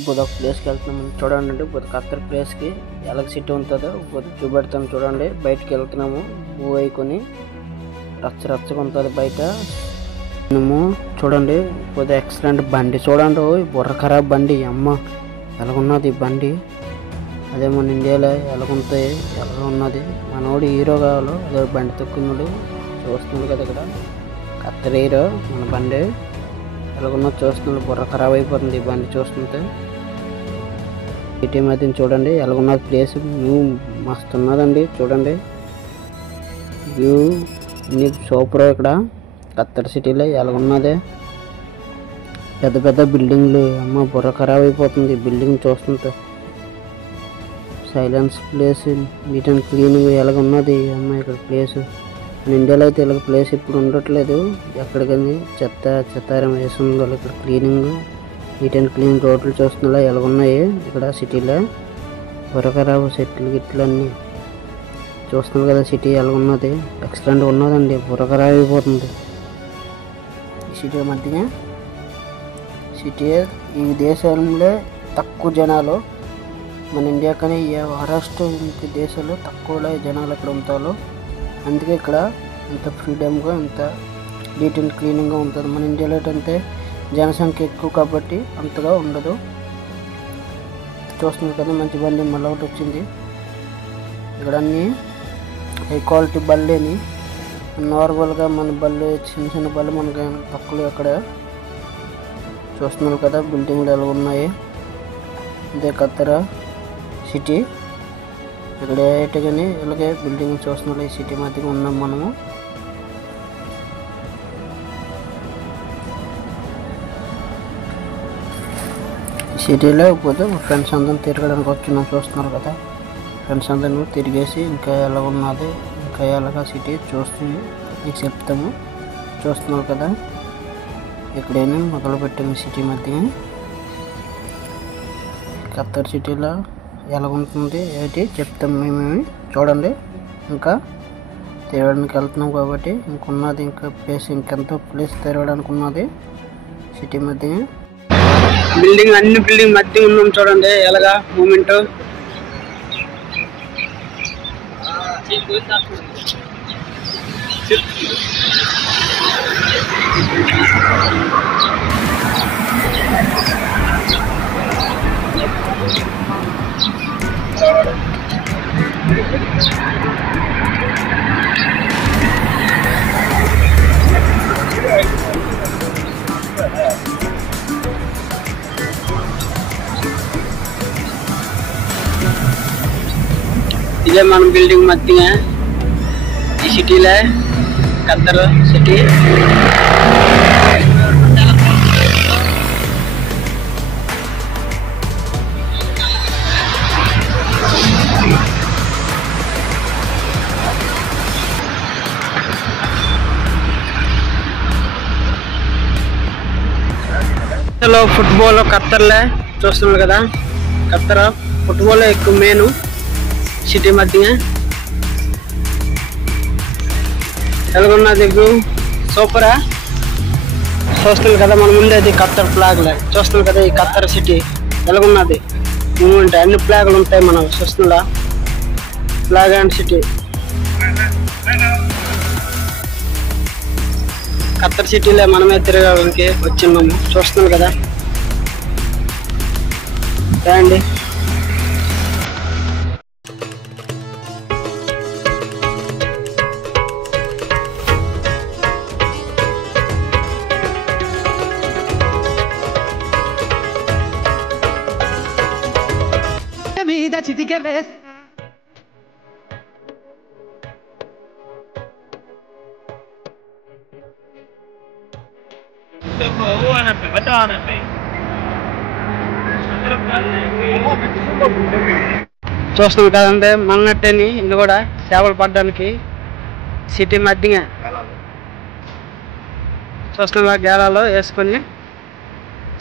ఇప్పుడు ఒక ప్లేస్కి వెళ్తున్నాము చూడండి. ఇప్పుడు ఖత్తర్ ప్లేస్కి ఎలాగ సిటీ ఉంటుందో ఇప్పుడు చూపెడతాను చూడండి. బయటకు వెళ్తున్నాము మూవ్ అయికొని రచ్చగా ఉంటుంది బయట. మేము చూడండి ఇప్పుడు ఎక్సలెంట్ బండి చూడండి. బుర్ర ఖరాబ్ బండి అమ్మ ఎలాగున్నది బండి. అదే మన ఇండియాలో ఎలాగుంటాయి ఎలా ఉన్నది. మనోడు హీరో కావాలి అదే బండి తొక్కున్నాడు చూస్తున్నాడు కదా ఇక్కడ ఖత్తర్ హీరో. మన బండి ఎలాగున్నది చూస్తున్నాడు. బుర్ర ఖరాబ్ అయిపోతుంది ఈ బండి చూస్తుంటే. సిటీ మధ్య చూడండి ఎలాగున్నది ప్లేస్. వ్యూ మస్తు ఉన్నదండి చూడండి. View super. ఇక్కడ ఖత్తర్ సిటీలో ఎలాగున్నది పెద్ద పెద్ద బిల్డింగ్లు. అమ్మ బుర్ర ఖరాబ్ అయిపోతుంది బిల్డింగ్ చూస్తుంటే. సైలెన్స్ ప్లేస్ నీట్ అండ్ క్లీన్గా ఎలాగున్నది అమ్మ ఇక్కడ ప్లేస్. మన ఇండియాలో అయితే ఇలాగ ప్లేస్ ఇప్పుడు ఉండట్లేదు ఎక్కడికని. చెత్తారం వేస్తుంది వాళ్ళు. ఇక్కడ క్లీనింగ్ నీట్ అండ్ క్లీన్ రోడ్లు చూస్తున్నా ఎలాగున్నాయి ఇక్కడ సిటీలో. బుర్ర ఖరాబ్ సెట్లు గిట్లు అన్నీ చూస్తున్నాం కదా. సిటీ ఎలాగున్నది ఎక్సలెంట్గా ఉన్నదండి. బుర్ర ఖరాబ్ అయిపోతుంది ఈ సిటీ మధ్య. సిటీ ఈ దేశంలో తక్కువ జనాలు మన ఇండియా కానీ మహారాష్ట్ర ఇంటి దేశాలు తక్కువలో జనాలు అక్కడ ఉంటారు. అందుకే ఇక్కడ ఇంత ఫ్రీడమ్గా ఇంత నీట్ అండ్ క్లీన్గా ఉంటుంది. మన ఇండియాలో ఏంటంటే జనసంఖ్య ఎక్కువ కాబట్టి అంతగా ఉండదు. చూస్తుంది కదా మంచి బండి మళ్ళీ ఒకటి వచ్చింది. ఇక్కడ అన్నీ హై క్వాలిటీ బళ్ళేని. నార్మల్గా మన బళ్ళు చిన్న చిన్న బళ్ళు మనకి తక్కువ అక్కడ చూస్తున్నారు కదా. బిల్డింగ్లు ఎలా ఉన్నాయి. ఇదే ఖత్తర్ సిటీ. ఇక్కడ అయితే కానీ ఇలాగే బిల్డింగ్ చూస్తున్నారు. ఈ సిటీ మధ్యగా ఉన్నాం మనము. సిటీలో పోతే ఫ్రెండ్స్ అందరం తిరగడానికి వచ్చినాం చూస్తున్నారు కదా. ఫ్రెండ్స్ అందరూ తిరిగేసి ఇంకా ఎలా ఉన్నది ఇంకా ఎలాగా సిటీ చూస్తూ మీకు చెప్తాము. చూస్తున్నారు కదా ఇక్కడైనా మొదలు పెట్టాము సిటీ మధ్య. ఖత్తర్ సిటీలో ఎలా ఉంటుంది ఏంటి చెప్తాము మేము. చూడండి ఇంకా తిరగడానికి వెళ్తున్నాం కాబట్టి ఇంకున్నది ఇంకా ప్లేస్ ఇంకెంతో ప్లేస్ తిరగడానికి ఉన్నది సిటీ మధ్య. బిల్డింగ్ అన్ని బిల్డింగ్ మధ్య ఉన్నాం చూడండి ఎలాగా మూమెంట్. ఇదే మన బిల్డింగ్ మధ్య ఈ సిటీలో ఖత్తర్ సిటీ. ఫుట్బాల్ ఖత్తర్లో చూస్తున్నారు కదా. ఖత్తర్ ఫుట్బాల్ ఎక్కువ మెయిన్ సిటీ మధ్య. ఎలాగున్నది వ్యూ సూపరా. చూస్తున్నారు కదా మన ముందే అది ఖత్తర్ ఫ్లాగ్లే చూస్తున్నారు కదా. ఈ ఖత్తర్ సిటీ ఎలాగున్నది మూమెంట్. అన్ని ఫ్లాగ్లు ఉంటాయి మనం చూస్తున్నా. ఫ్లాగ్ అండ్ సిటీ ఖత్తర్ సిటీలో మనమే తిరగడానికి వచ్చిన్నాము చూస్తున్నాం కదా. రండి. మీద చిటికె వేస్ చూస్తున్నాం కదంటే మన్నట్టని ఇది కూడా సేవలు పడడానికి సిటీ మధ్య చూస్తున్నాం. గేలాలో వేసుకొని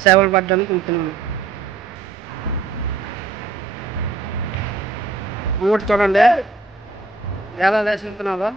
సేవలు పడడానికి ఉంటున్నాము. అమ్మటి చూడండి గేలాలు వేసి ఉంటున్నాలో.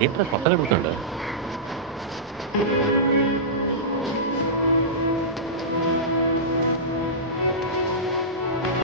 ఏంట్రా కొత్తగా అడుగుతాడు?